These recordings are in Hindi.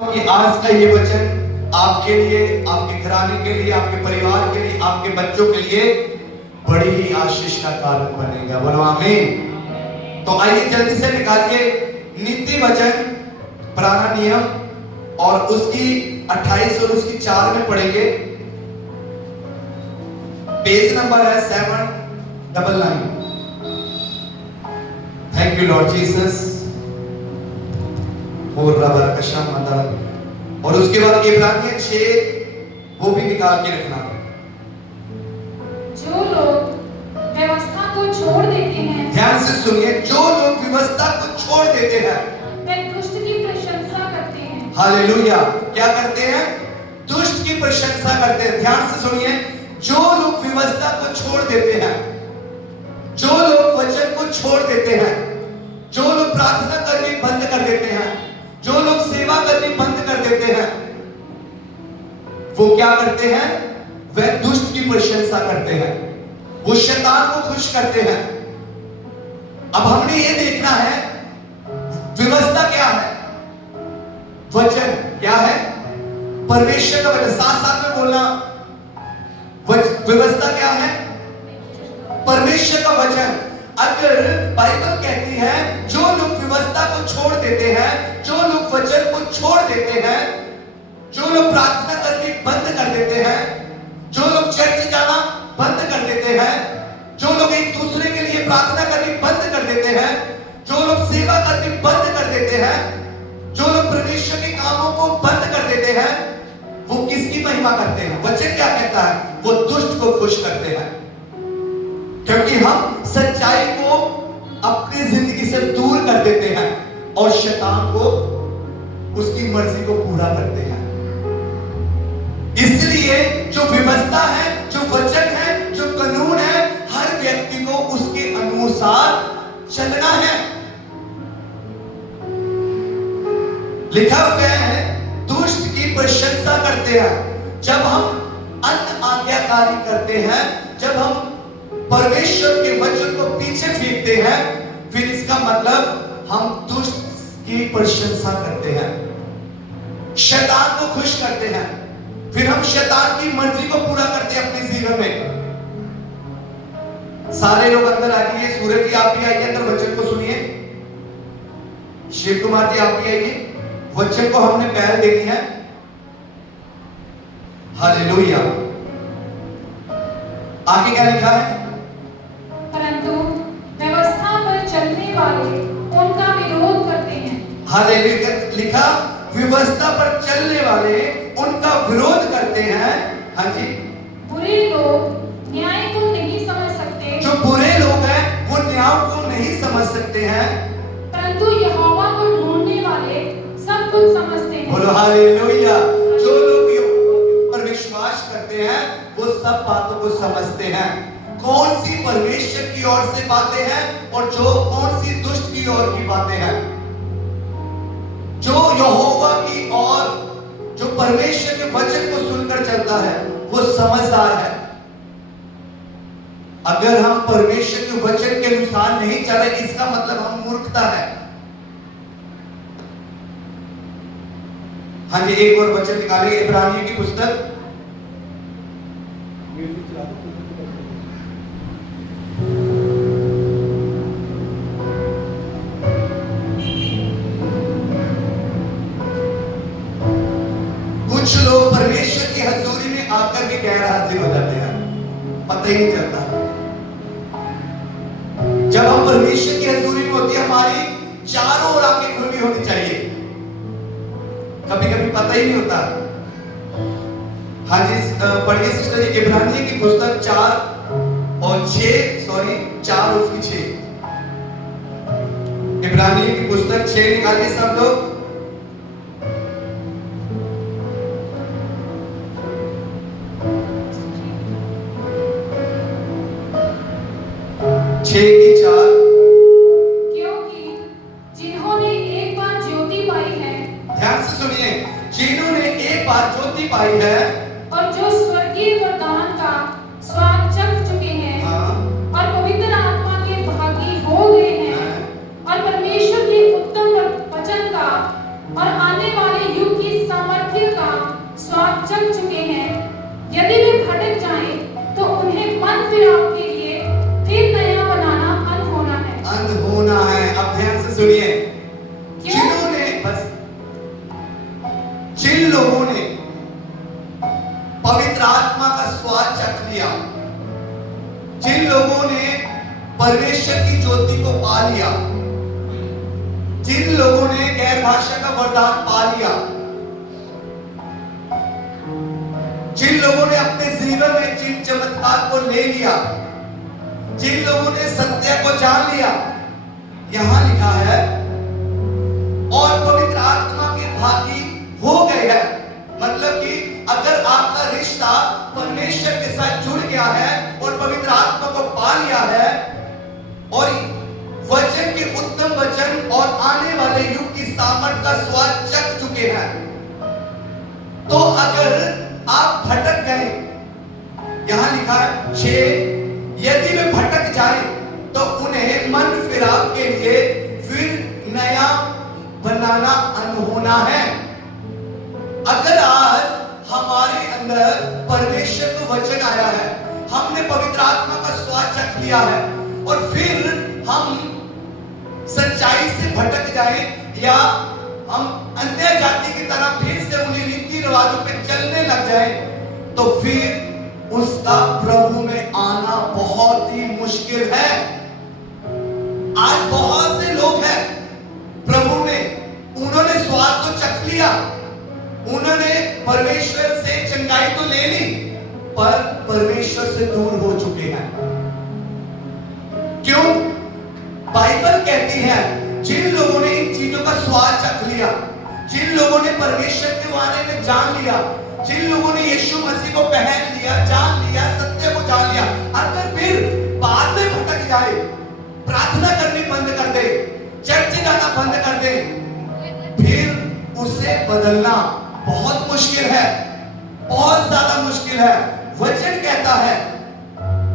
कि आज का ये वचन आपके लिए, आपके घराने के लिए, आपके परिवार के लिए, आपके बच्चों के लिए बड़ी ही आशीष का कारण बनेगा। बोलो आमीन। तो आइए जल्दी से निकालिए नीति वचन पुराना नियम और उसकी 28 और उसकी 4 में पढ़ेंगे। पेज नंबर है 799। Thank you Lord Jesus. और उसके बाद इब्रानियन 6 वो भी निकाल के रखना। जो लोग व्यवस्था को छोड़ देते हैं, ध्यान से सुनिए, जो लोग व्यवस्था को छोड़ देते हैं वे दुष्ट की प्रशंसा करते हैं। हालेलुया। क्या करते हैं? दुष्ट की प्रशंसा करते हैं। ध्यान से सुनिए, जो लोग व्यवस्था को छोड़ देते हैं, जो लोग वचन को छोड़ देते हैं, जो लोग प्रार्थना करनी बंद कर देते हैं, जो लोग सेवा करनी बंद कर देते हैं, वो क्या करते हैं? वे दुष्ट की प्रशंसा करते हैं, वो शैतान को खुश करते हैं। अब हमने ये देखना है व्यवस्था क्या है, वचन क्या है, परमेश्वर का वचन। साथ साथ में बोलना, व्यवस्था क्या है? परमेश्वर का वचन। अगर बाइबल कहती है जो लोग व्यवस्था को छोड़ देते हैं, जो लोग वचन को छोड़ देते हैं, जो लोग प्रार्थना करनी बंद कर देते हैं, जो लोग चर्च जाना बंद कर देते हैं, जो लोग एक दूसरे के लिए प्रार्थना करनी बंद कर देते हैं, जो लोग सेवा करनी बंद कर देते हैं, जो लोग परमेश्वर के कामों को बंद कर देते हैं, वो किसकी महिमा करते हैं? वचन क्या कहता है? वो दुष्ट को खुश करते हैं। क्योंकि हम सच्चाई को अपनी जिंदगी से दूर कर देते हैं और शैतान को उसकी मर्जी को पूरा करते हैं। इसलिए जो व्यवस्था है, जो वचन है, जो कानून है, हर व्यक्ति को उसके अनुसार चलना है। लिखा गया है दुष्ट की प्रशंसा करते हैं। जब हम अन्य आज्ञाकारी करते हैं, जब हम परमेश्वर के वचन को पीछे फेंकते हैं, फिर इसका मतलब हम दुष्ट की प्रशंसा करते हैं, शैतान को खुश करते हैं, फिर हम शैतान की मर्जी को पूरा करते हैं अपने जीवन में। सारे लोग अंदर आइए, सूरज जी आप भी आइए, अंदर वचन को सुनिए। शिव कुमार जी आप भी आइए, वचन को हमने पहल देनी है। हालेलुया। आगे क्या लिखा है? परंतु व्यवस्था पर चलने वाले उनका विरोध करते हैं। हालेलुया। लिखा व्यवस्था पर चलने वाले उनका विरोध करते हैं। हाँ जी। बुरे लोग न्याय को नहीं समझ सकते, जो बुरे लोग हैं वो न्याय को नहीं समझ सकते हैं, परंतु यहोवा को ढूंढने वाले सब कुछ समझते हैं। बोलो हालेलुया। जो लोग यहोवा के ऊपर विश्वास करते हैं वो सब बातों को समझते हैं, कौन सी परमेश्वर की ओर से बातें हैं और जो कौन सी दुष्ट की ओर की बातें हैं। जो यहोवा की ओर, जो परमेश्वर के वचन को सुनकर चलता है वो समझदार है। अगर हम परमेश्वर के वचन के अनुसार नहीं चले, इसका मतलब हम मूर्खता है। हाँ जी, एक और वचन निकालिए, इब्रानियों की पुस्तक कुछ लोग परमेश्वर की हजूरी में आकर के गैर हाजिर हो जाते हैं, पता ही नहीं चलता। जब हम परमेश्वर की हजूरी में होते हैं, हमारी चारों ओर आंखें खुली होनी चाहिए, कभी कभी पता ही नहीं होता। हाँ जी, पढ़िए सिस्टर जी, इब्रानियों की पुस्तक 4 और 6। इब्रानियों की पुस्तक 6 निकालिए सब लोग। क्योंकि जिन्होंने एक बार ज्योति पाई है, ध्यान से सुनिए, जिन्होंने एक बार ज्योति पाई है और जो स्वर्गीय वरदान का स्वाद चख चुके हैं, और पवित्र आत्मा के भागी हो गए हैं, और परमेश्वर के उत्तम वचन का और आने वाले युग की जिन लोगों ने पवित्र आत्मा का स्वाद चख लिया, जिन लोगों ने परमेश्वर की ज्योति को पा लिया, जिन लोगों ने गैर भाषा का वरदान पा लिया, जिन लोगों ने अपने जीवन में चिन्ह चमत्कार को ले लिया, जिन लोगों ने सत्य को जान लिया, यहां लिखा है और पवित्र आत्मा के भागी हो गए हैं। मतलब कि अगर आपका रिश्ता परमेश्वर के साथ जुड़ गया है और पवित्र आत्मा को पा लिया है और वचन के उत्तम वचन और आने वाले युग की सामर्थ का स्वाद चख चुके हैं, तो अगर आप भटक गए, यहां लिखा है 6, यदि वे भटक जाए तो उन्हें मन फिराव के लिए फिर नया बनाना अनहोना है। अगर आज हमारे अंदर परमेश्वर का वचन आया है, हमने पवित्र आत्मा का स्वाद चख लिया है और फिर हम सच्चाई से भटक जाए या हम अन्य जाति की तरह फिर से उन्हीं रीति रिवाजों पे चलने लग जाए, तो फिर उसका प्रभु में आना बहुत ही मुश्किल है। आज बहुत से लोग हैं प्रभु में, उन्होंने स्वाद तो चख लिया, उन्होंने परमेश्वर से चंगाई तो ले ली, पर परमेश्वर से दूर हो चुके हैं। क्यों? बाइबल कहती है जिन लोगों ने इन चीजों का स्वाद चख लिया, जिन लोगों ने परमेश्वर के बारे में जान लिया, जिन लोगों ने यीशु मसीह को पहन लिया, जान लिया, सत्य को जान लिया, अगर फिर बाद में भटक जाए, प्रार्थना करनी बंद कर दे, चर्च जाना बंद कर दे, फिर उसे बदलना बहुत मुश्किल है, बहुत ज्यादा मुश्किल है। वचन कहता है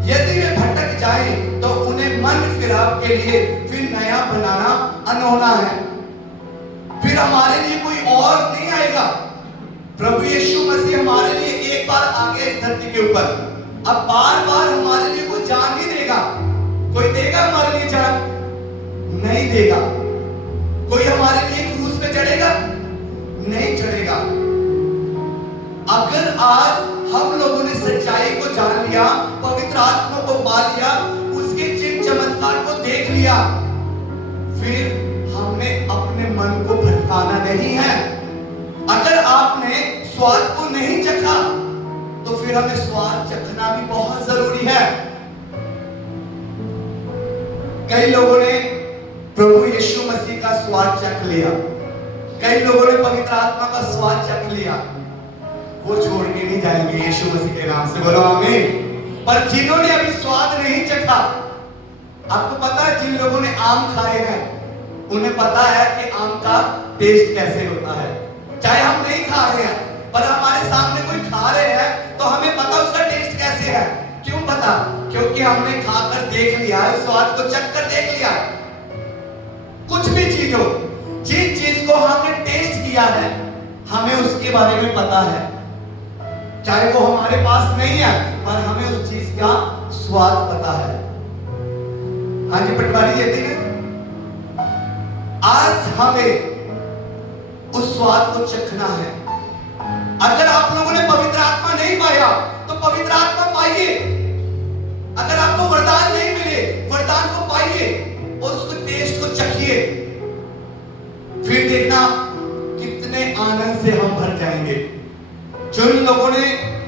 यदि वे भटक जाए तो उन्हें मन फिराव के लिए फिर नया बनाना अनहोना है। फिर हमारे लिए कोई और नहीं आएगा। प्रभु यीशु मसीह हमारे लिए एक बार आगे इस धरती के ऊपर, अब बार बार हमारे लिए कोई जान नहीं देगा। कोई देगा हमारे लिए जान? नहीं देगा। कोई हमारे लिए क्रूस पे चढ़ेगा? नहीं चढ़ेगा। अगर आज हम लोगों ने सच्चाई को जान लिया, पवित्र आत्मा को पा लिया, उसके चिन्ह चमत्कार को देख लिया, फिर हमने अपने मन को भटकाना नहीं है। अगर आपने स्वाद को नहीं चखा तो फिर हमें स्वाद चखना भी बहुत जरूरी है। कई लोगों ने प्रभु यीशु मसीह का स्वाद चख लिया, कई लोगों ने पवित्र आत्मा का स्वाद चख लिया, वो छोड़ के नहीं जाएंगे यीशु मसीह के नाम से, बोलो आमीन। पर जिन्होंने अभी स्वाद नहीं चखा, आपको पता है जिन लोगों ने आम खाए हैं उन्हें पता है कि आम का टेस्ट कैसे होता है। चाहे हम नहीं खा रहे हैं पर हमारे सामने कोई खा रहे हैं तो हमें पता उसका टेस्ट कैसे है। क्यों पता? क्योंकि हमने खाकर देख लिया है, स्वाद को चख कर देख लिया है। कुछ भी चीज हो, जिस चीज को हमने टेस्ट किया है हमें उसके बारे में पता है, चाहे वो हमारे पास नहीं है पर हमें उस चीज का स्वाद पता है। हाँ जी पटवारी जी, ठीक है। आज हमें उस स्वाद को चखना है। अगर आप लोगों ने पवित्र आत्मा नहीं पाया तो पवित्र आत्मा पाइए। अगर आपको वरदान नहीं मिले, वरदान को पाइए और उसको टेस्ट को चखिए, फिर देखना कितने आनंद से हम भर जाएंगे। जो इन लोगों ने,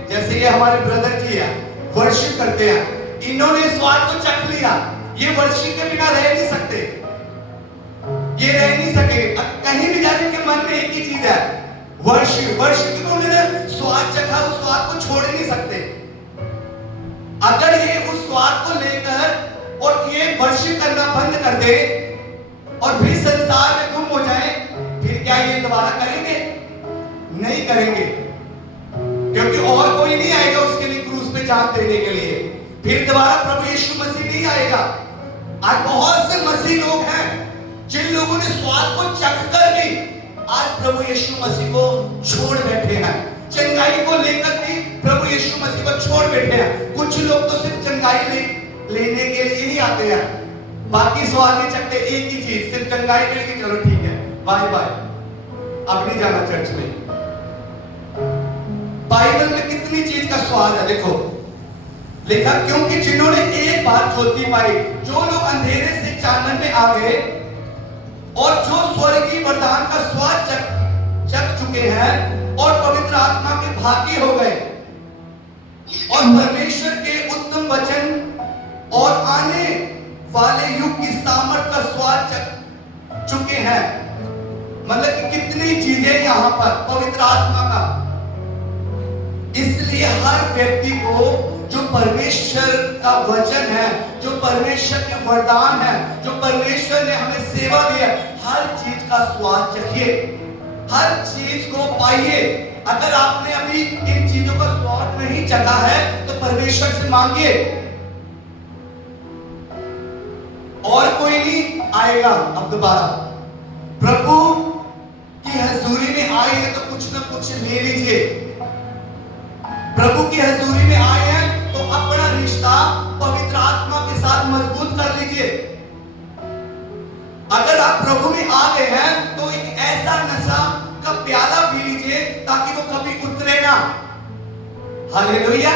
जैसे ये हमारे ब्रदर जी है, वर्शिप करते हैं, इन्होंने स्वाद को चख लिया। ये वर्शिप के बिना रह नहीं सकते, ये रह नहीं सके। कहीं भी जाने के मन में एक ही चीज है, वर्शिप। वर्शिप क्योंकि उन्होंने स्वाद चखा, उस स्वाद को छोड़ नहीं सकते। अगर ये उस स्वाद को लेकर और ये वर्शिप करना बंद कर दे और फिर संसार में गुम हो जाए, फिर क्या ये दोबारा करेंगे? नहीं करेंगे, क्योंकि और कोई नहीं आएगा उसके लिए क्रूस पे जान देने के लिए। फिर दोबारा प्रभु यीशु मसीह नहीं आएगा। आज बहुत से मसीह लोग हैं जिन लोगों ने स्वाद को चख कर भी आज प्रभु यीशु मसीह को छोड़ बैठे हैं। चंगाई को लेकर भी प्रभु यीशु मसीह को छोड़ बैठे हैं। कुछ लोग तो सिर्फ चंगाई लेने के लिए ही आते हैं, बाकी स्वाद नहीं चखते। एक ही चीज, सिर्फ चंगाई के लिए, चलो ठीक है बाय बाय, अब नहीं जाना चर्च में। बाइबल में कितनी चीज का स्वाद है। देखो लिखा, क्योंकि जिन्होंने एक बार ज्योति पाई, जो लोग अंधेरे से चानन में आ गए और जो स्वर्गीय वरदान का स्वाद चख चुके हैं और पवित्र आत्मा के भागी हो गए और परमेश्वर के उत्तम वचन और आने वाले युग की सामर्थ का स्वाद चख चुके हैं। मतलब कि कितनी चीजें यहां पर पवित्र आत्मा का। इसलिए हर व्यक्ति को जो परमेश्वर का वचन है, जो परमेश्वर के वरदान है, जो परमेश्वर ने हमें सेवा दी है, हर चीज का स्वाद चखिए, हर चीज को पाइए। अगर आपने अभी इन चीजों का स्वाद नहीं चखा है तो परमेश्वर से मांगिए, और कोई नहीं आएगा। अब दोबारा प्रभु की हजूरी में आए हैं तो कुछ ना कुछ ले लीजिए। प्रभु की हजूरी में आए हैं तो अपना रिश्ता पवित्र आत्मा के साथ मजबूत कर लीजिए। अगर आप प्रभु में आ गए हैं तो एक ऐसा नशा का प्याला पी लीजिए ताकि वो कभी उतरे ना। हालेलुया।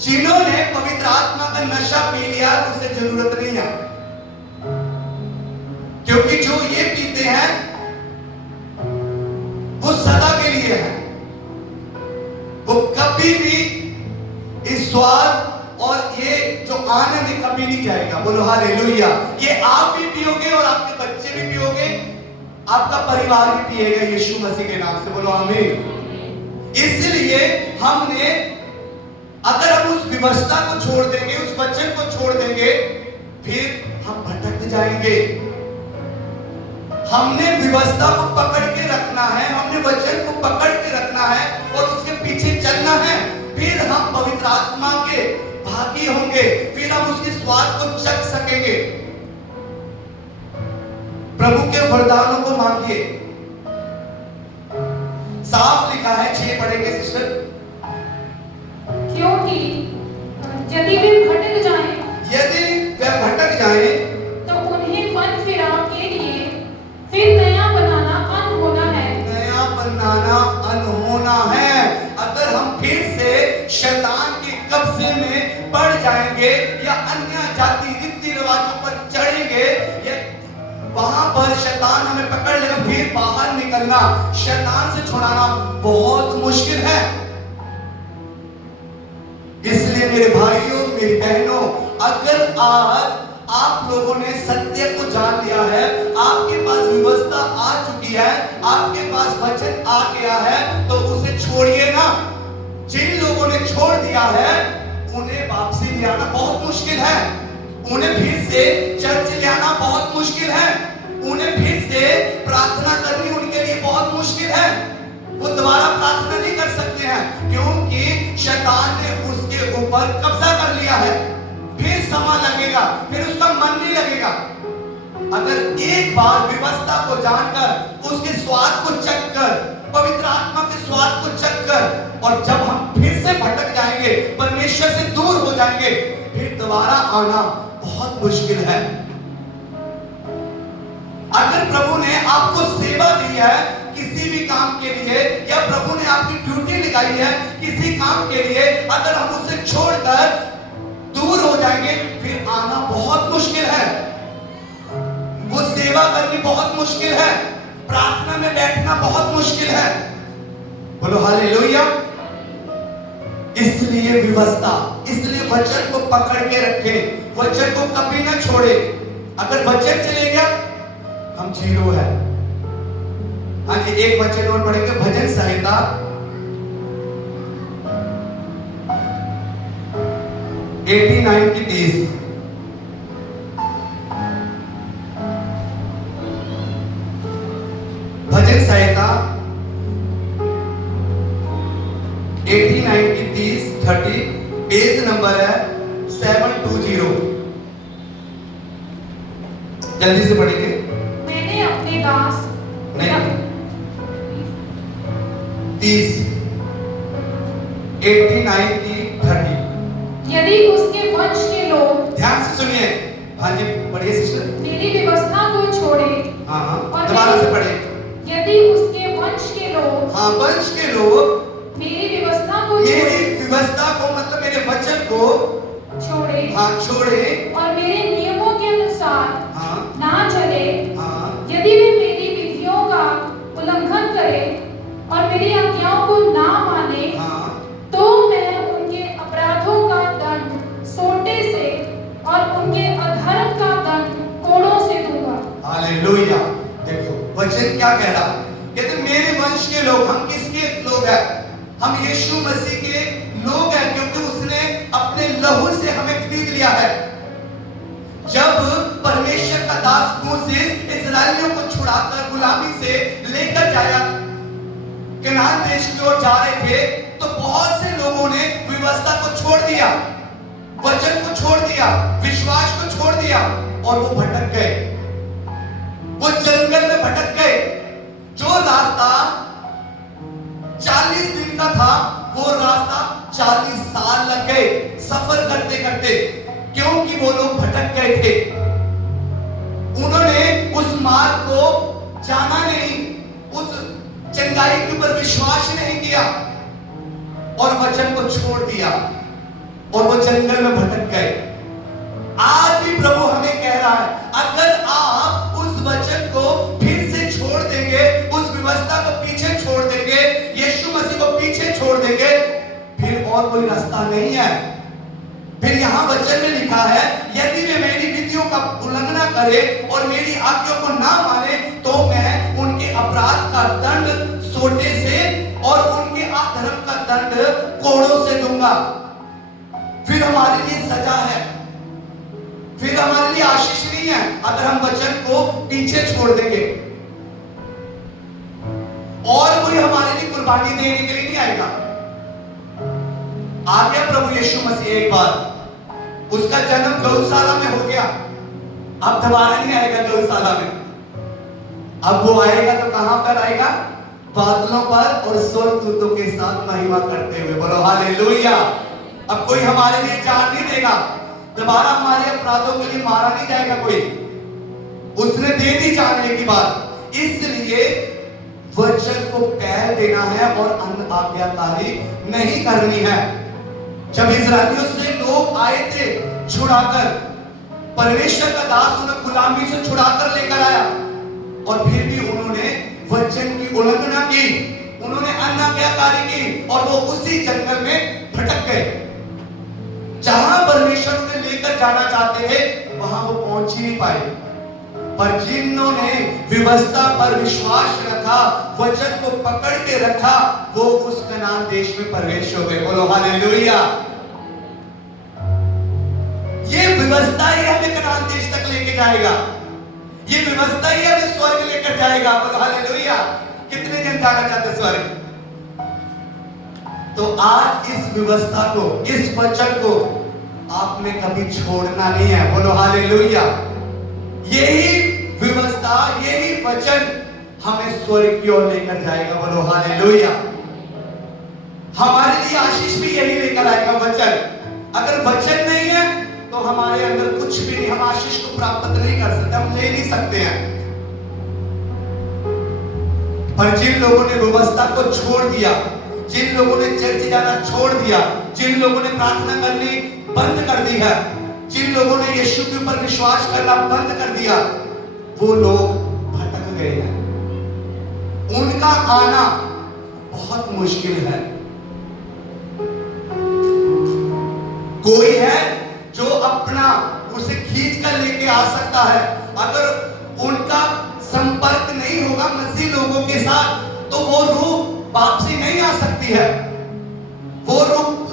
जिन्होंने पवित्र आत्मा का नशा पी लिया उसे जरूरत नहीं है, क्योंकि जो ये पीते हैं वो सदा के लिए है, वो कभी भी इस स्वाद और ये जो आनंद कभी नहीं जाएगा। बोलो हालेलुया। ये आप भी पियोगे और आपके बच्चे भी पियोगे, आपका परिवार भी पिएगा यीशु मसीह के नाम से। बोलो आमीन। इसलिए हमने, अगर हम उस व्यवस्था को छोड़ देंगे, उस वचन को छोड़ देंगे, फिर हम भटक जाएंगे। हमने व्यवस्था को पकड़ के रखना है, हमने वचन को पकड़ के रखना है और उसके पीछे चलना है। फिर हम पवित्र आत्मा के भागी होंगे, फिर हम उसके स्वाद को चख सकेंगे। प्रभु के वरदानों को मांगिए। साफ लिखा है, 6 पढ़ेंगे सिस्टर। क्योंकि यदि वे भटक जाएं, यदि वे भटक जाएं, तो उन्हें मन फिराव के लिए फिर नया बनाना अनहोना है। नया बनाना अनहोना है। अगर हम फिर से शैतान के कब्जे में पड़ जाएंगे या अन्य जाति रीति रिवाजों पर चढ़ेंगे, या वहां पर शैतान हमें पकड़ लेगा, फिर बाहर निकलना, शैतान से छुड़ाना बहुत मुश्किल है। इसलिए मेरे भाइयों, मेरी बहनों, अगर आज आप लोगों ने सत्य को जान लिया है, आपके पास व्यवस्था आ चुकी है, आपके पास वचन आ गया है, तो उसे छोड़िए ना। जिन लोगों ने छोड़ दिया है उन्हें वापसी ले आना बहुत मुश्किल है, उन्हें फिर से चर्च ले आना बहुत मुश्किल है, उन्हें फिर से प्रार्थना करनी उनके लिए बहुत मुश्किल है। वो दोबारा प्रार्थना नहीं कर सकते हैं, क्योंकि शैतान ने उसके ऊपर कब्जा कर लिया है। फिर समय लगेगा, फिर उसका मन नहीं लगेगा। अगर एक बार व्यवस्था को जानकर, उसके स्वाद को चख कर, पवित्र आत्मा के स्वाद को चख कर, और जब हम फिर से भटक जाएंगे, परमेश्वर से दूर हो जाएंगे, फिर दोबारा आना बहुत मुश्किल है। अगर प्रभु ने आपको सेवा दी है किसी भी काम के लिए, या प्रभु ने आपकी ड्यूटी लगाई है किसी काम के लिए, अगर हम उसे छोड़कर दूर हो जाएंगे, फिर आना बहुत मुश्किल है। वो सेवा करनी बहुत मुश्किल है, प्रार्थना में बैठना बहुत मुश्किल है। बोलो हालेलुया। इसलिए व्यवस्था, इसलिए वचन को पकड़ के रखें, वचन को कभी ना छोड़े। अगर वचन चले गया, हम जीरो है। हाँ जी, एक वचन और पढ़ेंगे, भजन संहिता 89 की 30। भजन संहिता 89 की 30 पेज नंबर है 720। जल्दी से पढ़ेंगे। मैंने अपने दास नहीं, 30 89 की 30। यदि उसके वंश के लोग, ध्यान से सुनिए। हाँ जी पढ़िए सिस्टर। मेरी व्यवस्था को छोड़े, हाँ हाँ और दोबारा से पढ़े। यदि उसके वंश के लोग, हाँ वंश के लोग मेरी को छोड़े छोड़े और मेरे नियमों के अनुसार ना चले, यदि वे मेरी विधियों का उल्लंघन करे और मेरी आज्ञाओं को ना माने, तो मैं उनके अपराधों का दंड सोटे से और उनके अधर्म का दंड कोड़ों से दूंगा। हालेलुया। देखो वचन क्या कह रहा, कहते मेरे वंश के लोग, हम किसके लोग हैं? हम यीशु मसीह के लोग हैं, क्योंकि उसने अपने लहू से हमें खरीद लिया है। जब परमेश्वर का दास मूसेस इस्राएलियों को छुड़ाकर गुलामी से लेकर जाया कनान देश की ओर जा रहे थे, तो बहुत से लोगों ने व्यवस्था को छोड़ दिया, वचन को छोड़ दिया, विश्वास को छोड़ दिया और वो भटक गए, वो जंगल में भटक गए। जो रास्ता 40 दिन का था, वो रास्ता 40 साल लग गए सफर करते करते, क्योंकि वो लोग भटक गए थे। उन्होंने उस मार्ग को जाना नहीं, उस चंगाई के ऊपर विश्वास नहीं किया और वचन को छोड़ दिया और वो जंगल में भटक गए। आज भी प्रभु हमें कह रहा है, अगर आप उस वचन को फिर से छोड़ देंगे, उस व्यवस्था को पीछे छोड़ देंगे, यीशु मसीह को पीछे छोड़ देंगे, फिर और कोई रास्ता नहीं है। फिर यहां वचन में लिखा है, यदि वे मेरी विधियों का उल्लंघन करे और मेरी आज्ञा को ना माने, तो मैं उनके अपराध का दंड सोटे से और उनके अधर्म का दंड कोड़ों से दूंगा। फिर हमारे लिए सजा है, फिर हमारे लिए आशीष नहीं है अगर हम वचन को पीछे छोड़ देंगे। और कोई हमारे लिए कुर्बानी देने के लिए नहीं आएगा। आ गया प्रभु यीशु मसीह एक बार, उसका जन्म गौशाला में हो गया, अब दोबारा नहीं आएगा गौशाला में। अब वो आएगा तो कहां पर आएगा? बादलों पर और स्वर्गदूतों के साथ महिमा करते हुए। बोलो हालेलुया। अब कोई हमारे लिए जान नहीं देगा, दोबारा हमारे अपराधों के लिए मारा नहीं जाएगा कोई, उसने दे दी जानने की बात। इसलिए वचन को पैर देना है और अन्य आज्ञाकारी नहीं करनी है। जब इस्राएलियों से लोग आए थे छुड़ाकर, परमेश्वर का दास उन्हें गुलामी से छुड़ाकर लेकर आया और फिर भी उन्होंने वचन की उल्लंघना की, उन्होंने अनाज्ञाकारी की और वो उसी जंगल में भटक गए। जहां परमेश्वर उन्हें लेकर जाना चाहते थे वहां वो पहुंच ही नहीं पाए। पर जिन्होंने व्यवस्था पर विश्वास रखा, वचन को पकड़ के रखा, वो उस कनान देश में प्रवेश हो गए। बोलो हालेलुया। ये व्यवस्था ही हमें कनान देश तक लेके जाएगा, ये व्यवस्था ही हमें स्वर्ग लेकर जाएगा। बोलो हालेलुया। कितने जन जाना चाहते स्वर्ग? तो आज इस व्यवस्था को, इस वचन को आपने कभी छोड़ना नहीं है। बोलो हालेलुया। यही व्यवस्था, यही वचन हमें स्वर्ग की ओर लेकर जाएगा। बोलो हालेलुया। हमारे लिए आशीष भी यही लेकर आएगा वचन। अगर वचन नहीं है तो हमारे अंदर कुछ भी नहीं, हम आशीष को प्राप्त नहीं कर सकते, हम ले नहीं सकते हैं। पर जिन लोगों ने व्यवस्था को छोड़ दिया, जिन लोगों ने चर्च जाना छोड़ दिया, जिन लोगों ने प्रार्थना करनी बंद कर दी है, जिन लोगों ने यीशु के ऊपर विश्वास करना बंद कर दिया, वो लोग भटक गए हैं। उनका आना बहुत मुश्किल है। कोई है जो अपना उसे खींच कर लेके आ सकता है। अगर उनका संपर्क नहीं होगा मसीह लोगों के साथ, तो वो रूह वापसी नहीं आ सकती है, वो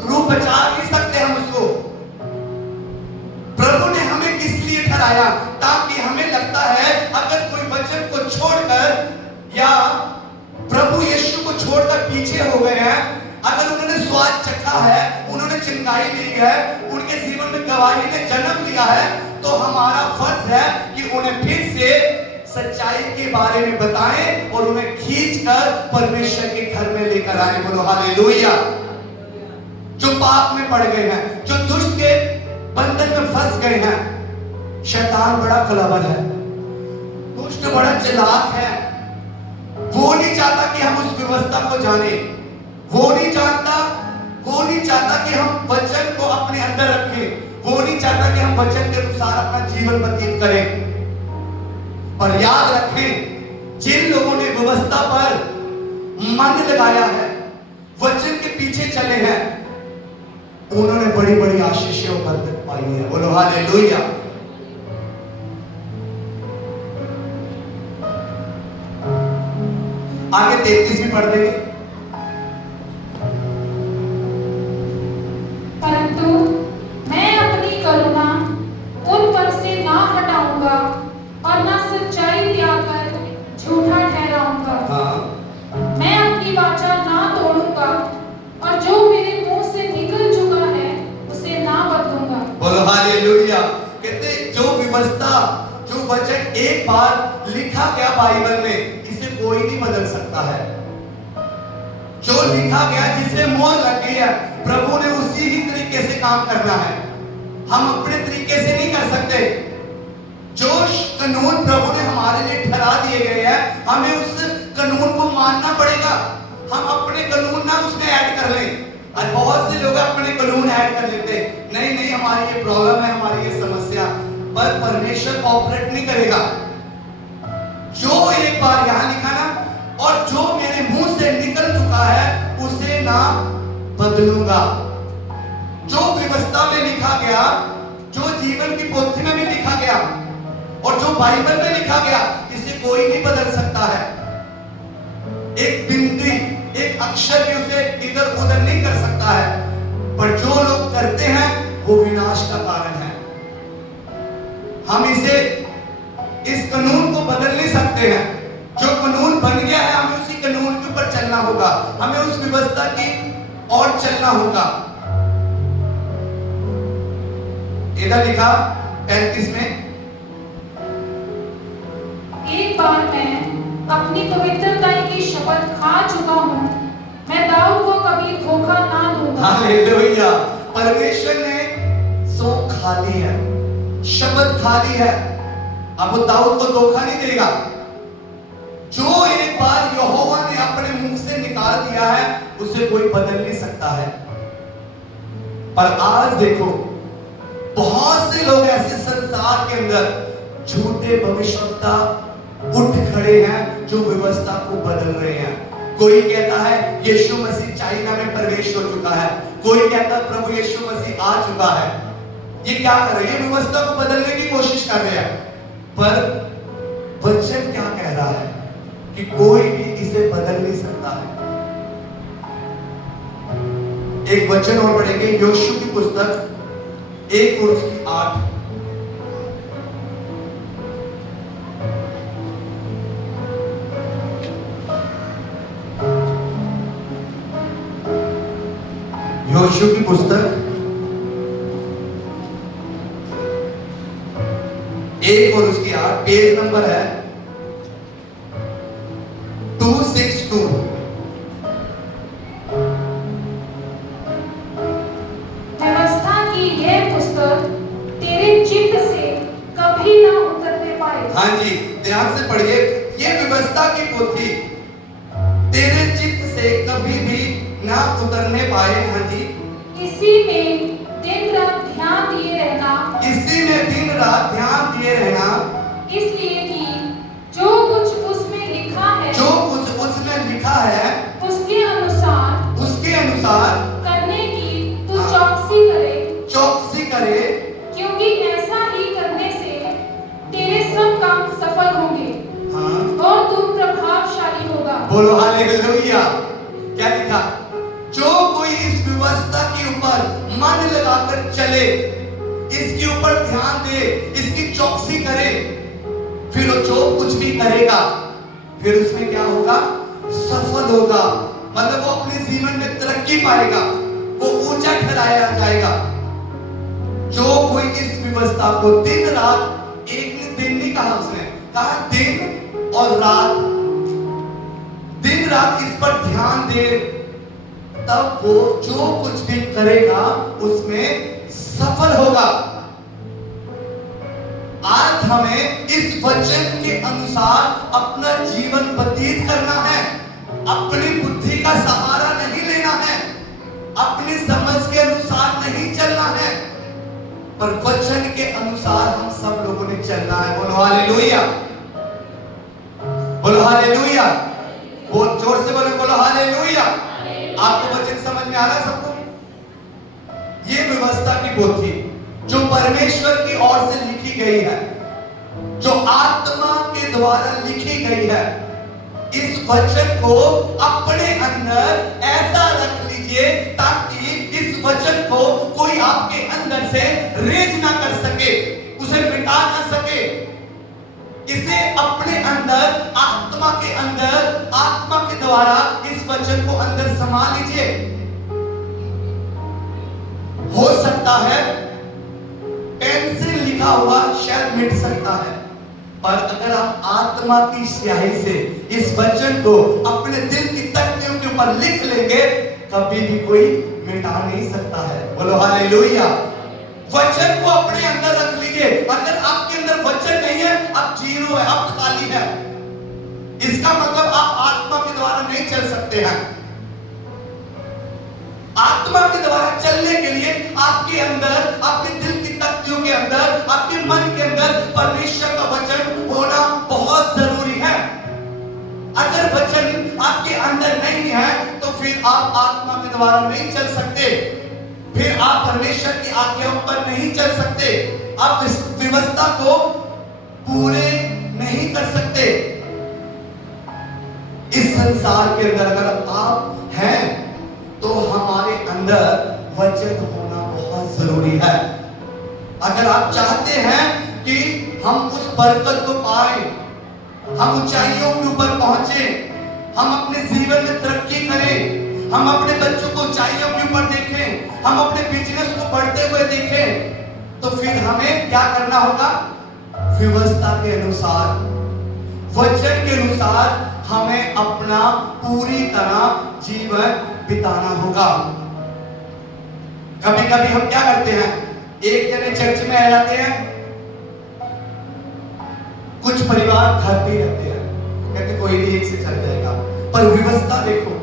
रूह बचा नहीं सकते हम उसको। प्रभु ने हमें किस लिए ठहराया? ताकि हमें लगता है अगर कोई वचन को छोड़कर या प्रभु यीशु को छोड़कर पीछे हो गए हैं, अगर उन्होंने स्वाद चखा है, उन्होंने चंगाई ली है, उनके जीवन में गवाही ने जन्म लिया है, तो हमारा फर्ज है कि उन्हें फिर से सच्चाई के बारे में बताएं और उन्हें खींचकर परमेश्वर के घर में लेकर आए। बोलो हालेलुया। जो पाप में पड़ गए हैं, जो दुष्ट के बंधन में फंस गए हैं, शैतान बड़ा कलावर है, दुष्ट बड़ा चालाक है, वो नहीं चाहता कि हम उस व्यवस्था को जाने, वो नहीं चाहता, वो नहीं चाहता कि हम वचन को अपने अंदर रखें, वो नहीं चाहता कि हम वचन के अनुसार अपना जीवन व्यतीत करें। पर याद रखें, जिन लोगों ने व्यवस्था पर मन लगाया है, वचन के पीछे चले हैं, उन्होंने बड़ी बड़ी आशीषें और बरकत पाई है। बोलो हालेलुया। आगे 33 भी पढ़ देंगे। परंतु मैं अपनी करुणा उन पर से ना हटाऊंगा और ना सच्चाई त्याग कर झूठा ठहराऊंगा। मैं अपनी वाचा ना तोड़ूंगा और जो मेरे मुंह से निकल चुका है उसे ना बदलूंगा। बोलो हालेलुया। कहते जो व्यवस्था, जो वचन एक बार लिखा गया बाइबल में, इसे कोई नहीं बदल सकता है। जो लिखा गया, जिसे मोहर लग गई है, प्रभु ने उसी ही तरीके से काम करना है। हम अपने तरीके से नहीं कर सकते। जो कानून प्रभु ने हमारे लिए ठहरा दिए गए हैं, हमें उस कानून को मानना पड़ेगा। हम अपने कानून ना उसमें ऐड कर लें। और बहुत से लोग अपने कानून ऐड कर लेते हैं, नहीं नहीं हमारी ये प्रॉब्लम है, हमारी ये समस्या, पर परमेश्वर ऑपरेट नहीं करेगा। जो एक बार यहां लिखा ना, और जो मेरे मुंह से निकल चुका है उसे ना बदलूंगा। जो व्यवस्था में लिखा गया, जो जीवन की पोथी में भी लिखा गया और जो बाइबल में लिखा गया, इसे कोई नहीं बदल सकता है। एक बिंदी, एक अक्षर भी उसे इधर उधर नहीं कर सकता है। पर जो लोग करते हैं वो विनाश का कारण है। हम इस कानून को बदल नहीं सकते हैं। जो कानून बन गया है, हमें उसी कानून के ऊपर चलना होगा, हमें उस व्यवस्था की ओर चलना होगा। इधर लिखा 35 में, एक बार मैं अपनी पवित्रता की शपथ खा चुका हूँ, मैं दाऊद को कभी धोखा ना दूंगा। हालेलुया। परमेश्वर ने सो खा ली है, शपथ खा ली है, अब वो दाऊद को धोखा नहीं देगा। जो एक बार यहोवा ने अपने मुंह से निकाल दिया है, उसे कोई बदल नहीं सकता है। पर आज देखो, बहुत से लोग ऐसे संसार के अंदर झूठे भविष्यवक्ता उठ खड़े हैं जो व्यवस्था को बदल रहे हैं। कोई कहता है यीशु मसीह चाइना में प्रवेश हो चुका है, कोई कहता है प्रभु यीशु मसीह आ चुका है। ये क्या कर रहे हैं? ये व्यवस्था को बदलने की कोशिश कर रहे हैं। पर वचन क्या कह रहा है कि कोई भी इसे बदल नहीं सकता है। एक वचन और पढ़ेंगे, योशू की पुस्तक 1 और उसकी 8। योशू की पुस्तक 1 और उसकी 8, पेज नंबर है 262। व्यवस्था की यह पुस्तक तेरे चित्त से कभी ना उतरने पाए। हाँ जी, ध्यान से पढ़िए। ये व्यवस्था की पोथी तेरे चित्त से कभी भी ना उतरने पाए। हाँ जी, इसी में दिन रात ध्यान दिए रहना, इसी में दिन रात ध्यान दिए रहना, इसलिए कि जो कुछ उसमें लिखा है, जो कुछ उसमें लिखा है उसके अनुसार करने की तू चौकसी करे, क्योंकि ऐसा ही करने से तेरे सब काम सफल होंगे। हाँ। और तू प्रभावशाली होगा। बोलो हालेलुया। क्या लिखा? जो कोई इस व्यवस्था के ऊपर मन लगाकर चले, इसके ऊपर ध्यान दे, इसकी चौकसी करे, फिर वो जो कुछ भी करेगा, फिर उसमें क्या होगा? सफल होगा। मतलब वो अपने जीवन में तरक्की पाएगा, वो ऊंचा ठहराया जाएगा। जो कोई इस व्यवस्था को दिन रात, एक दिन नहीं कहा उसने, कहा दिन और रात, दिन रात इस पर ध्यान दे, तब वो जो कुछ भी करेगा उसमें सफल होगा। आज हमें इस वचन के अनुसार अपना जीवन व्यतीत करना है। अपनी बुद्धि का सहारा नहीं लेना है, अपनी पर वचन के अनुसार हम सब लोगों ने चलना है। बोलो हालेलुया, बोलो हालेलुया, बहुत जोर से बोलो, बोलो हालेलुया। आपको वचन समझ में आ रहा है सबको? ये व्यवस्था की पोथी जो परमेश्वर की ओर से लिखी गई है, जो आत्मा के द्वारा लिखी गई है, इस वचन को अपने अंदर ऐसा रख लीजिए ताकि इस वचन को कोई आपके अंदर से रेज ना कर सके, उसे मिटा ना सके। इसे अपने अंदर, आत्मा के अंदर, आत्मा के द्वारा इस वचन को अंदर समा लीजिए। हो सकता है पेन से लिखा हुआ शायद मिट सकता है, पर अगर आप आत्मा की स्याही से इस वचन को अपने दिल की तख्तियों के ऊपर लिख लेंगे, कभी भी कोई मिटा नहीं सकता है। बोलो हालेलुया। वचन को अपने अंदर रख लीजिए। अगर आपके अंदर वचन नहीं है, आप जीरो है, आप खाली है। इसका मतलब आप आत्मा के द्वारा नहीं चल सकते हैं। आत्मा के द्वारा चलने के लिए आपके अंदर, आपके दिल की तख्तियों के अंदर, आपके मन के अंदर परमेश्वर का वचन होना बहुत जरूरी है। अगर वचन आपके अंदर नहीं है तो फिर आप आत्मा के द्वारा नहीं चल सकते, फिर आप परमेश्वर की आज्ञाओं पर नहीं चल सकते, आप इस व्यवस्था को पूरे नहीं कर सकते। इस संसार के अंदर अगर आप हैं तो हमारे अंदर वचन होना बहुत जरूरी है। अगर आप चाहते हैं कि हम उस बरकत को पाए, हम ऊंचाइयों के ऊपर पहुंचे, हम अपने जीवन में तरक्की करें, हम अपने बच्चों को ऊंचाइयों के ऊपर देखें, हम अपने बिजनेस को बढ़ते हुए देखें, तो फिर हमें क्या करना होगा? व्यवस्था के अनुसार, वचन के अनुसार हमें अपना पूरी तरह जीवन बिताना होगा। कभी कभी हम क्या करते हैं, एक जने चर्च में आ जाते हैं, कुछ परिवार घर पे रहते हैं, कहते कोई नहीं, एक से चल जाएगा। पर व्यवस्था देखो,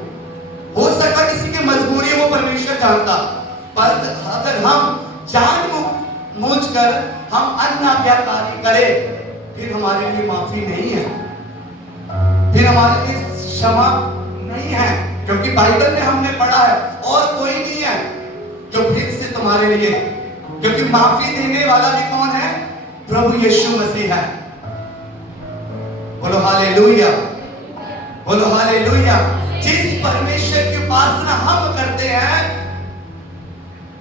हो सकता किसी की मजबूरी है, वो परमेश्वर जानता, पर अगर हम जानबूझकर हम अनाज्ञाकारी करें, फिर हमारे लिए माफी नहीं है, फिर हमारे लिए क्षमा नहीं है, क्योंकि बाइबल में हमने पढ़ा है और कोई नहीं है जो फिर से तुम्हारे लिए, क्योंकि माफी देने वाला भी कौन है? प्रभु यीशु मसीह है। बोलो हालेलुया, बोलो हालेलुया। जिस परमेश्वर की उपासना हम करते हैं,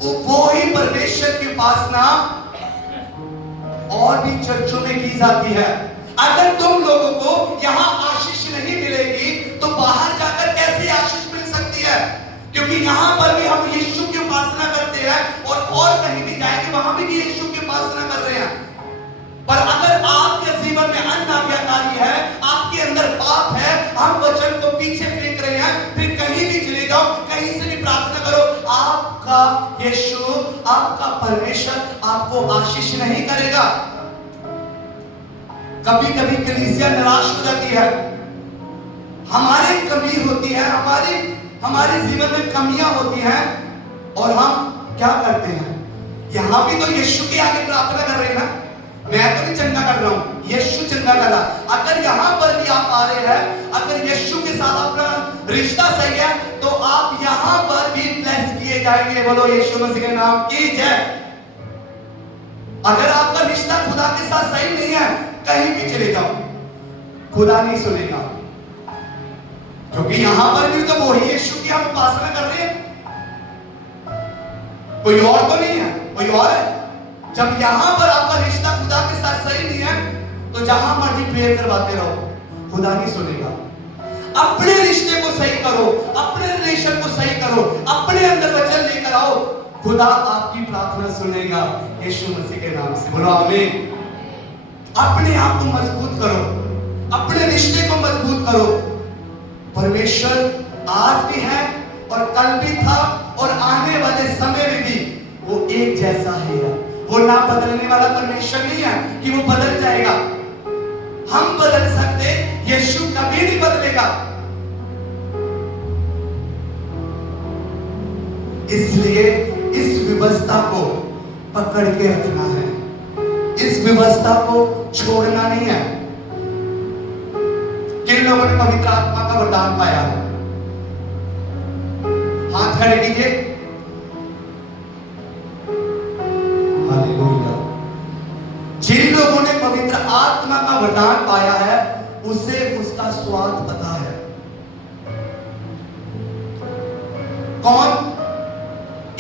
वो ही परमेश्वर की उपासना और भी चर्चों में की जाती है। अगर तुम लोगों को यहां आशीष नहीं मिलेगी तो बाहर जाकर कैसे आशीष मिल सकती है? क्योंकि यहां पर भी हम यीशु की उपासना करते हैं और कहीं भी जाएंगे वहां भी यीशु की उपासना कर रहे हैं। पर अगर आपके जीवन में अनाज्ञाकारी है, आपके अंदर पाप है, हम वचन को पीछे फेंक रहे हैं, फिर कहीं भी चले जाओ, कहीं से भी प्रार्थना करो, आपका यीशु, आपका परमेश्वर आपको आशीष नहीं करेगा। कभी कभी कलीसिया निराश हो जाती है, हमारी कमी होती है, हमारे जीवन में कमियां होती हैं, और हम क्या करते हैं? यहां भी तो यीशु के आगे प्रार्थना कर रहे हैं ना, मैं तो नहीं चंगा कर रहा हूं, यीशु चंगा कर रहा। अगर यहां पर भी आप आ रहे हैं, अगर यीशु के साथ अपना रिश्ता सही है, तो आप यहां पर भी ब्लेस किए जाएंगे। बोलो यीशु मसीह के नाम की जय। अगर आपका रिश्ता खुदा के साथ सही नहीं है, कहीं भी चले जाओ, खुदा नहीं सुनेगा, क्योंकि यहां पर भी तो वही यीशु की हम उपासना कर रहे हैं, कोई और तो नहीं है, कोई और है। जब यहां पर आपका रिश्ता खुदा के साथ सही नहीं है, तो जहां मर्जी प्रेयर करवाते रहो, खुदा नहीं सुनेगा। अपने रिश्ते को सही करो, अपने रिलेशन को सही करो, अपने अंदर वचन लेकर आओ, खुदा आपकी प्रार्थना सुनेगा यीशु मसीह के नाम से। बोलो आमीन। अपने आप को मजबूत करो, अपने रिश्ते को मजबूत करो। परमेश्वर आज भी है और कल भी था और आने वाले समय में भी वो एक जैसा है। वो ना बदलने वाला परमेश्वर नहीं है कि वो बदल जाएगा। हम बदल सकते, यीशु कभी नहीं बदलेगा। इसलिए इस व्यवस्था को पकड़ के रखना है, इस व्यवस्था को छोड़ना नहीं है। किन लोगों ने पवित्र आत्मा का वरदान पाया है? हाथ खड़े कीजिए। हालेलुया। जिन लोगों ने पवित्र आत्मा का वरदान पाया है उसे उसका स्वाद पता है। कौन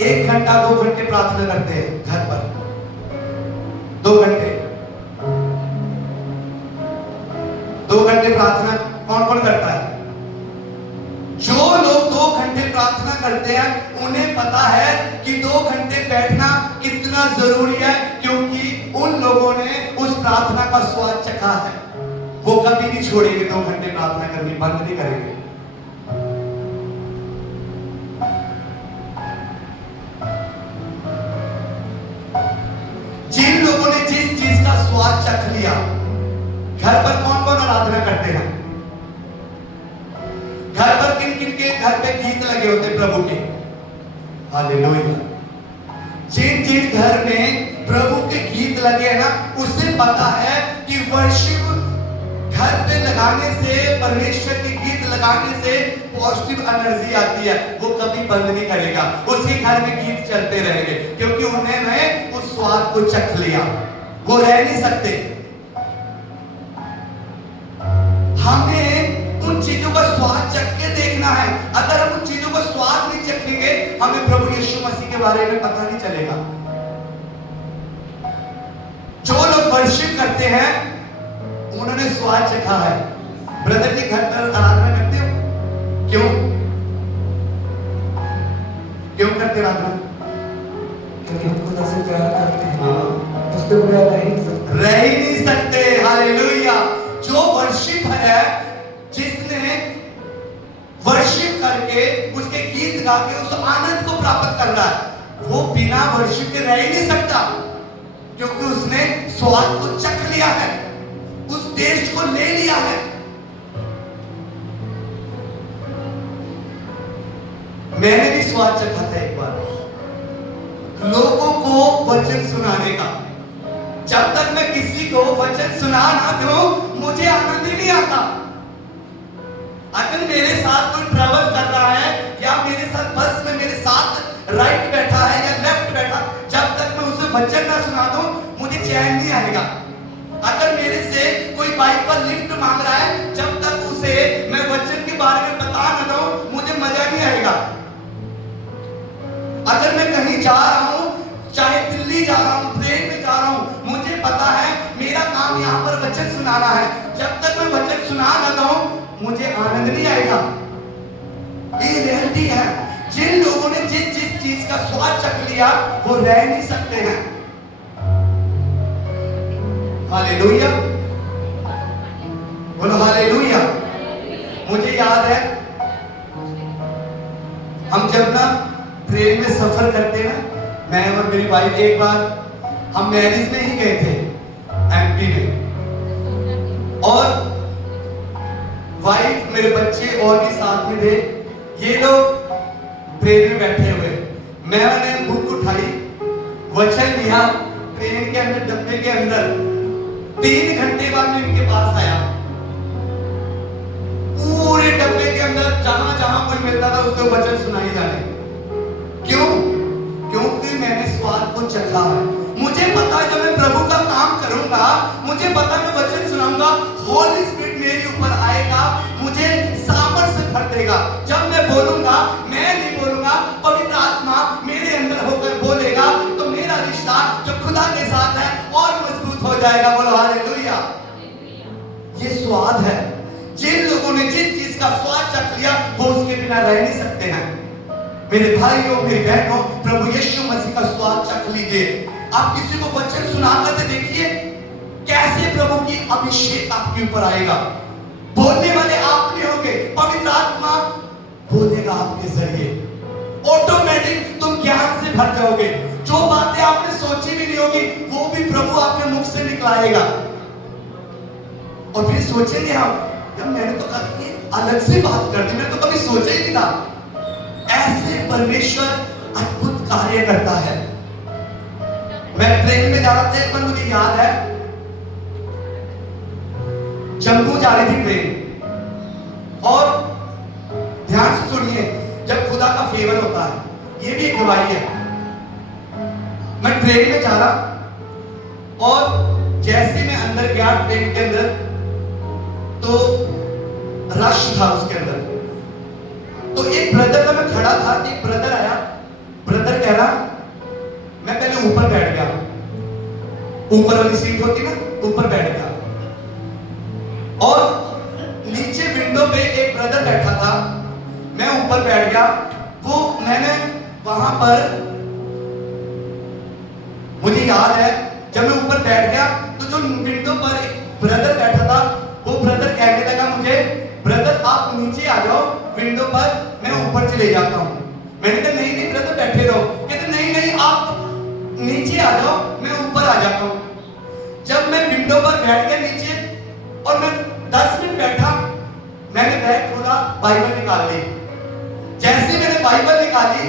1 घंटा 2 घंटे प्रार्थना करते हैं घर पर? 2 घंटे 2 घंटे प्रार्थना कौन कौन करता है? जो लोग 2 घंटे प्रार्थना करते हैं उन्हें पता है कि 2 घंटे बैठना कितना जरूरी है, क्योंकि उन लोगों ने उस प्रार्थना का स्वाद चखा है। वो कभी नहीं छोड़ेंगे 2 घंटे प्रार्थना करनी, बंद नहीं करेंगे। जिन लोगों ने जिस चीज का स्वाद चख लिया, घर पर कौन कौन आराधना करते हैं? घर पर किन किन के घर पे गीत लगे होते प्रभु के? हालेलुया। जिन जिन घर में प्रभु के गीत लगे हैं ना, उसे पता है कि वर्शिप घर पे लगाने से, परमेश्वर के गीत लगाने से पॉजिटिव एनर्जी आती है। वो कभी बंद नहीं करेगा, उसके घर में गीत चलते रहेंगे, क्योंकि उन्होंने उस स्वाद को चख लिया। वो रह नहीं सकते। हमें उन चीजों का स्वाद चख के देखना है। अगर हम उन चीजों का स्वाद नहीं चखेंगे, हमें प्रभु यीशु मसीह के बारे में पता नहीं चलेगा। जो लोग वर्शिप करते हैं उन्होंने स्वाद चखा है। ब्रदर जी घर पर आराधना करते हो? क्यों क्यों करते आराधना? क्योंकि हम खुदा से प्यार करते हैं। हाँ। उसके बगैर रह ही नहीं सकते। हालेलुया। जो वर्शिप है, जिसने वर्शिप करके उसके गीत गा के उस आनंद को प्राप्त कर रहा है, वो बिना वर्शिप के रह ही नहीं सकता, क्योंकि उसने स्वाद को चख लिया है, उस टेस्ट को ले लिया है। मैंने भी स्वाद चखा था एक बार लोगों को वचन सुनाने का। जब तक मैं किसी को वचन सुना ना दूं, मुझे आनंद ही नहीं आता। अगर मेरे साथ कोई ट्रैवल कर रहा है या मेरे साथ बस में मेरे साथ राइट बैठा है या लेफ्ट बैठा, जब तक मैं उसे वचन ना सुना दूं, मुझे चैन नहीं आएगा। अगर मेरे से कोई बाइक पर लिफ्ट मांग रहा है, जब तक उसे मैं वचन के बारे में बता ना दूं, मुझे मजा नहीं आएगा। अगर मैं कहीं जा रहा हूं, चाहे दिल्ली जा रहा हूं, ट्रेन में जा रहा हूं, मुझे पता है मेरा काम यहां पर वचन सुनाना है। जब तक मैं वचन सुना ना दूं, मुझे आनंद नहीं आएगा। ये रियलिटी है। जिन लोगों ने जिस जिस चीज का स्वाद चख लिया, वो रह नहीं सकते हैं। हालेलुया, बोलो हालेलुया। मुझे याद है, हम जब ना ट्रेन में सफर करते ना, मैं और मेरी वाइफ, एक बार हम मैरिज में ही गए थे एमपी में, और वाइफ, मेरे बच्चे और भी साथ में थे। ये लोग ट्रेन में बैठे हुए, मैंने बुक उठाई, वचन लिया, ट्रेन के अंदर, डब्बे के अंदर। 3 घंटे बाद मैं इनके पास आया, पूरे डब्बे के अंदर जहां जहां कोई मिलता था उसको वचन सुनाई जाने। क्यों? क्योंकि मैंने स्वाद को चखा है। मुझे पता है जब मैं प्रभु का काम करूंगा, मुझे पता है मैं वचन सुनाऊंगा, होली स्पिरिट मेरे ऊपर आएगा, मुझे सामर्थ्य भर देगा। जब मैं बोलूंगा, मैं नहीं बोलूंगा, पवित्र आत्मा मेरे अंदर होकर बोलेगा, तो मेरा रिश्ता जो खुदा के साथ है और मजबूत हो जाएगा। बोलो हालेलुया। ये स्वाद है। जिन लोगों ने जिस चीज का स्वाद चख लिया, वो उसके बिना रह नहीं सकते हैं। मेरे भाइयों, मेरी बहनों, प्रभु यीशु मसीह का स्वाद चख लीजिए। आप किसी को वचन सुनाकर के देखिए कैसे प्रभु की अभिषेक आपके ऊपर आएगा। बोलने वाले आप नहीं होंगे, पवित्र आत्मा बोलेगा आपके जरिए। ऑटोमेटिक तुम ज्ञान से भर जाओगे। जो बातें आपने सोची भी नहीं होगी, वो भी प्रभु आपके मुख से निकलाएगा। और फिर सोचेंगे हम, यार मैंने तो कभी अलग से बात कर दी, मैंने तो कभी सोचा ही नहीं था। ऐसे परमेश्वर अद्भुत कार्य करता है। मैं ट्रेन में जा रहा था, एक बार मुझे याद है, जम्मू जा रही थी ट्रेन। और ध्यान से सुनिए, जब खुदा का फेवर होता है, ये भी एक गवाही है। मैं ट्रेन में जा रहा और जैसे मैं अंदर गया ट्रेन के अंदर, तो रश था उसके अंदर। तो एक ब्रदर, मैं खड़ा था, एक ब्रदर आया, ब्रदर कह रहा, मैं पहले ऊपर बैठ गया, ऊपर वाली सीट होती ना, ऊपर बैठ गया। और नीचे विंडो पे एक ब्रदर बैठा था, मैं ऊपर बैठ गया। वो मैंने वहां पर, मुझे याद है जब मैं ऊपर बैठ गया तो जो विंडो पर एक ब्रदर बैठा था, वो ब्रदर कहने लगा मुझे, ब्रदर आप नीचे आ जाओ विंडो पर, मैं ऊपर चले जाता हूं। मैंने कहा नहीं नहीं ब्रदर बैठे रहो। कहते नहीं नहीं आप नीचे आ जाओ, मैं ऊपर आ जाता हूं। जब मैं विंडो पर बैठ गया नीचे और मैं 10 मिनट बैठा, मैंने बैग खोला, बाइबल निकाल ली। जैसे मैंने बाइबल निकाली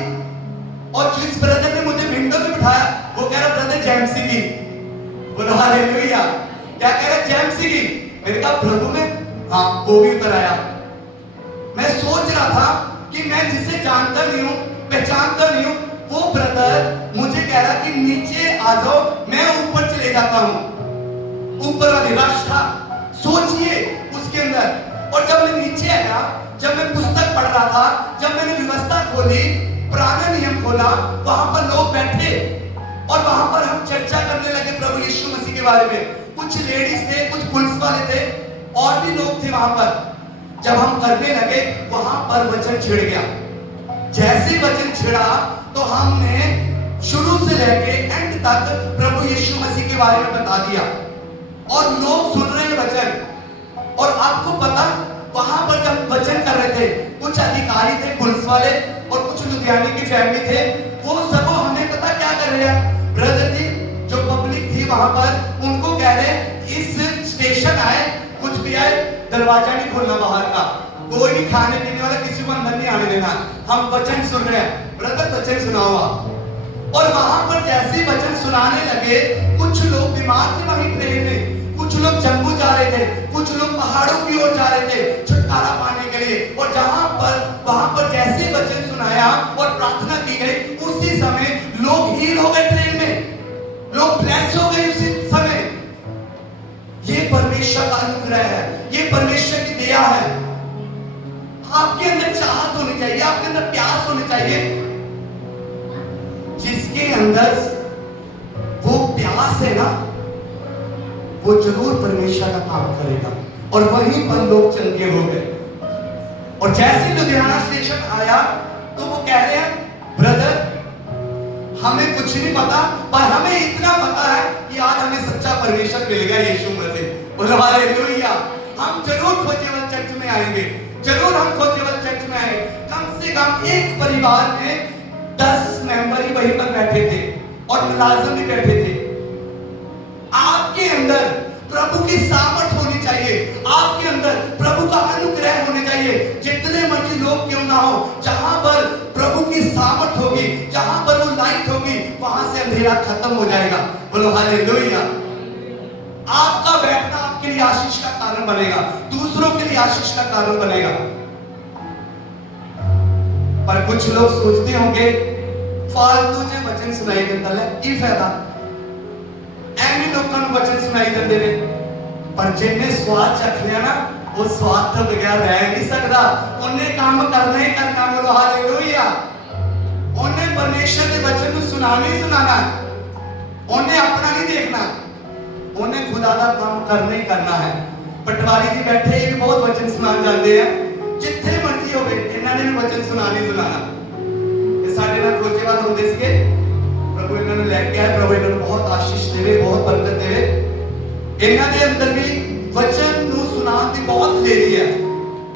और जिस ब्रदर ने मुझे विंडो पे बिठाया, वो कह रहा ब्रदर जेम्सी की, बोलो हालेलुया। क्या कह रहा जेम्सी की? मैंने कहा प्रभु में, हाँ वो भी उतर आया। मैं सोच रहा था कि मैं जिसे जानता नहीं हूं, पहचानता नहीं हूं, वो ब्रदर मुझे कह रहा कि नीचे आ जाओ, मैं ऊपर चले जाता हूं। ऊपर वाली रश था, सोचिए उसके अंदर। और जब मैं नीचे आया, जब मैं पुस्तक पढ़ रहा था, जब मैंने व्यवस्था खोली, पुराना नियम खोला, वहां पर लोग बैठे और वहां पर हम चर्चा करने लगे प्रभु यीशु मसीह के बारे में। कुछ लेडीज थे, कुछ पुलिस वाले थे, और भी लोग थे वहां पर। जब हम करने लगे, वहां पर वचन छिड़ गया। जैसे वचन छिड़ा तो हमने शुरू से लेके एंड तक प्रभु यीशु मसीह के बारे में बता दिया, और लोग सुन रहे हैं वचन। और आपको पता, वहां पर जब वचन कर रहे थे, कुछ अधिकारी थे पुलिस वाले और कुछ लुधियाने की फैमिली थे, वो सब हमें पता क्या कर रहे हैं, ब्रदर जी जो पब्लिक थी वहां पर, उनको कह रहे इस स्टेशन आए, कुछ भी आए, दरवाजा नहीं खोलना बाहर का, कोई भी खाने पीने वाला किसी को अंदर नहीं आने देना, हम वचन सुन रहे हैं, ब्रदर वचन सुनाओ आप। और वहां पर जैसे ही वचन सुनाने लगे, कुछ लोग बीमार थे वहीं ट्रेन में, कुछ लोग जम्मू जा रहे थे, कुछ लोग पहाड़ों की ओर जा रहे थे छुटकारा पाने के लिए। और जहां पर वहां पर जैसे वचन सुनाया और प्रार्थना की गई, उसी समय लोग हील हो गए, ट्रेन में लोग ब्लेस हो गए उसी समय। ये परमेश्वर का अनुग्रह है, ये परमेश्वर की दया है। आपके अंदर चाहत होनी चाहिए, आपके अंदर प्यास होनी चाहिए। जिसके अंदर वो प्यास है ना, वो जरूर परमेश्वर का काम करेगा। और वहीं पर लोग चंगे हो गए। और जैसे लुधियाना स्टेशन आया तो वो कह रहे हैं ब्रदर हमें कुछ नहीं पता, पर हमें इतना पता है कि आज हमें सच्चा परमेश्वर मिल गया यीशु मसीह। बोलो हालेलुया। हम जरूर खोजेवल चर्च में आएंगे, जरूर हम खोजेवल चर्च में आएंगे। कम से कम एक परिवार में 10 मेंबर ही वहीं पर बैठे थे और मुलाजिम भी बैठे थे। आपके अंदर प्रभु की सामर्थ होनी चाहिए, आपके अंदर प्रभु का अनुग्रह होने चाहिए। जितने मर्जी लोग क्यों ना हो, जहां पर प्रभु की सामर्थ होगी, जहां पर वो लाइट होगी, वहां से अंधेरा खत्म हो जाएगा। बोलो हालेलुया। आपका बैठना आपके लिए आशीष का कारण बनेगा, दूसरों के लिए आशीष का कारण बनेगा। पर कुछ लोग सोचते होंगे फालतू जे वचन सुनाई देता है, की फायदा, एवं लोगों को वचन सुनाई देते रहे। पर जिन्हें स्वाद चख लिया ना, वो स्वाद तो बगैर रह नहीं सकता, उन्हें काम करना ही करना। बोलो हालेलुया। उन्हें परमेश्वर के वचन को सुनाना ही सुनाना, उन्हें अपना नहीं देखना, उन्हें खुदा का काम करना ही करना है। पटवारी जी बैठे ही भी बहुत वचन सुना जाते हैं, जिथे मर्जी हो गए, इन्होंने भी वचन सुनाना ही सुनाना। साढ़े नाल खोजेवाल होंदे सीगे, प्रभु इन्होंने लेके आए, प्रभु इन्होंने बहुत आशीष देवे, बहुत बरकत देवे। इन्होंने अंदर भी वचन नू सुनान दी बहुत लेरी है।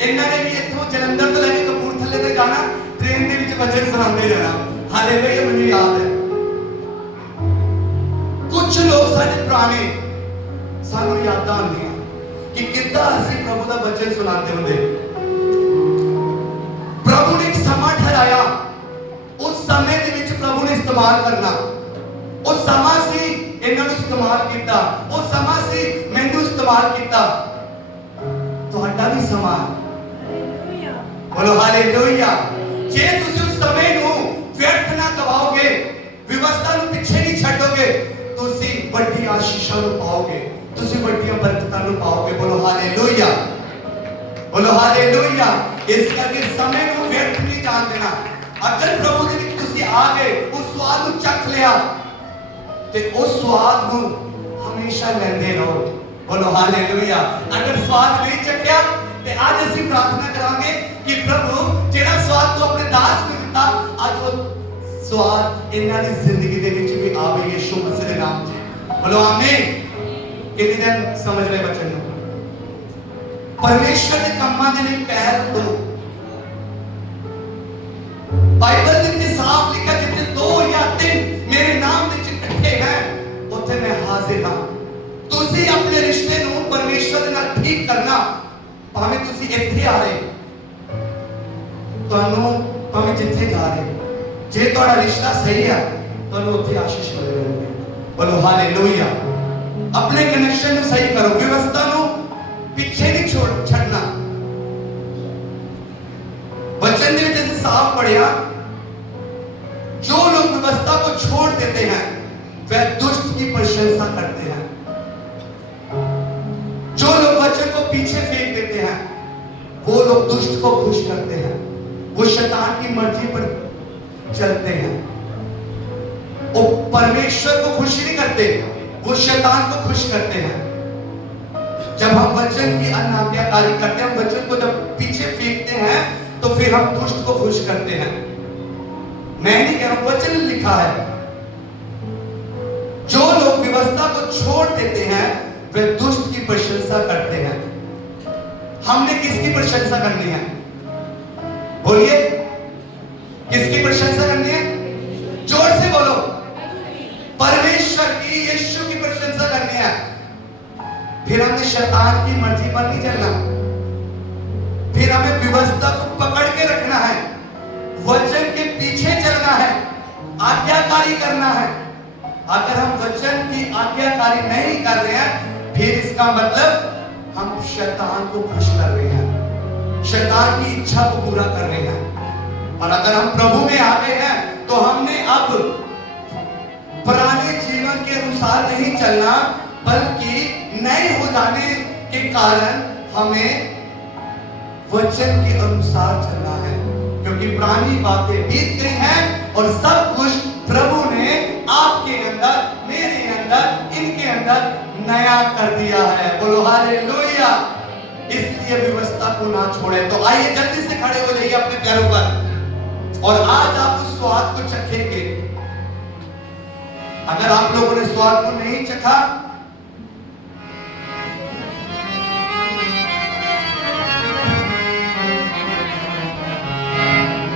इन्होंने भी इत्थों जलंधर तो लेके कपूरथले तक जाना, ट्रेन दे विच वचन सुनाते जाना। हालेलुया। मुझे याद है कुछ लोग साडे पुराने सानू यादां आंदियां कि किद्दां असीं प्रभु दा वचन सुनाते हुंदे। प्रभु ने एक समा ठहराया, उस समय के विच प्रभु ने इस्तेमाल करना। उस समा से इन्होंने इस्तेमाल किया, वो समा सी मैंने इस्तेमाल किया, ਤੁਹਾਡਾ भी समा बोलो हालेलुया। जे तुसी उस समय ਨੂੰ व्यर्थ ना गवाओगे, व्यवस्था ਨੂੰ ਪਿੱਛੇ नहीं ਛੱਡੋਗੇ, तुसी ਵੱਡੀ आशीषां ਨੂੰ पाओगे, तुसी ਵੱਡੀਆਂ बरकਤਾਂ ਨੂੰ पाओगे। बोलो हालेलुया, बोलो हालेलुया। इस करके समय ਨੂੰ व्यर्थ नहीं जान देना। अगर प्रभु ਦੇ ਵਿੱਚ ਤੁਸੀਂ आ गए, उस स्वाद ਨੂੰ ਚੱਖ ਲਿਆ ਤੇ उस स्वाद ਨੂੰ हमेशा ਲੈਂਦੇ ਰਹੋ। बोलो हालेलुया। अगर स्वाद नहीं ਚੱਖਿਆ ਤੇ आज ਅਸੀਂ प्रार्थना करांगे कि प्रभु ਜਿਹੜਾ स्वाद तू अपने दास ਨੂੰ ਦਿੱਤਾ, ਅੱਜ ਉਹ स्वाद ਇਹਨਾਂ ਦੀ ਜ਼ਿੰਦਗੀ ਦੇ ਵਿੱਚ ਵੀ ਆਵੇ ਯਿਸੂ ਮਸੀਹ ਦੇ ਨਾਮ 'ਚ। बोलो आमीन। ਕਿੰਨੇ ਦਿਨ ਸਮਝ ਰਹੇ ਬਚਨ ਨੂੰ? परमेश्वर के कामां दे ਲਈ ਪਹਿਲ ਦੋ। बाइबल ਦੇ ਵਿੱਚ ਸਾਫ਼ ਲਿਖਿਆ ਜਿੱਥੇ 2 ਜਾਂ 3 ਮੇਰੇ ਨਾਮ ਵਿੱਚ ਇਕੱਠੇ ਹੈ, ਉੱਥੇ ਮੈਂ ਹਾਜ਼ਰ ਹਾਂ। ਤੁਸੀਂ ਆਪਣੇ ਰਿਸ਼ਤੇ ਨੂੰ ਪਰਮੇਸ਼ਵਰ ਦੇ ਨਾਲ ਠੀਕ ਕਰਨਾ, ਭਾਵੇਂ ਤੁਸੀਂ ਇੱਥੇ ਆ ਰਹੇ, ਤੁਹਾਨੂੰ ਭਾਵੇਂ ਜਿੱਥੇ ਜਾ ਰਹੇ, ਜੇ ਤੁਹਾਡਾ ਰਿਸ਼ਤਾ ਸਹੀ ਹੈ ਤੁਹਾਨੂੰ ਉੱਥੇ ਆਸ਼ੀਸ਼ ਮਿਲ ਰਹੀ ਹੈ। बोलो हालेलुया। अपने कनेक्शन ਨੂੰ ਸਹੀ ਕਰੋ, ਵਿਵਸਥਾ ਨੂੰ पीछे नहीं छड़ना। वचन में जैसे साफ पढ़िया, जो लोग व्यवस्था को छोड़ देते हैं वह दुष्ट की प्रशंसा करते हैं। जो लोग वचन को पीछे फेंक देते हैं वो लोग दुष्ट को खुश करते हैं, वो शैतान की मर्जी पर चलते हैं। वो परमेश्वर को खुश नहीं करते, वो शैतान को खुश करते हैं। जब हम वचन की अनाज्ञाकारी करते हैं, हम वचन को जब पीछे फेंकते हैं तो फिर हम दुष्ट को खुश करते हैं। मैं नहीं कह रहा हूं, वचन लिखा है जो लोग व्यवस्था को छोड़ देते हैं वे दुष्ट की प्रशंसा करते हैं। हमने किसकी प्रशंसा करनी है? बोलिए, किसकी प्रशंसा करनी है? जोर से बोलो। परमेश्वर की, यीशु की प्रशंसा करनी है। फिर हमें शैतान की मर्जी पर नहीं चलना, फिर हमें व्यवस्था को पकड़ के रखना है, वचन के पीछे चलना है, आज्ञाकारी करना है। अगर हम वचन की आज्ञाकारी नहीं कर रहे हैं, फिर इसका मतलब हम शैतान को खुश कर रहे हैं, शैतान की इच्छा को पूरा कर रहे हैं। और अगर हम प्रभु में आ गए हैं तो हमने अब पुराने जीवन के अनुसार नहीं चलना, बल्कि नए हो जाने के कारण हमें वचन के अनुसार चलना है, क्योंकि पुरानी बातें बीत गई हैं और सब कुछ प्रभु ने आपके अंदर, मेरे अंदर, इनके अंदर नया कर दिया है। बोलो हालेलुया। इसलिए व्यवस्था को ना छोड़े। तो आइए जल्दी से खड़े हो जाइए अपने पैरों पर और आज आप उस स्वाद को चखेंगे। अगर आप लोगों ने स्वाद को नहीं चखा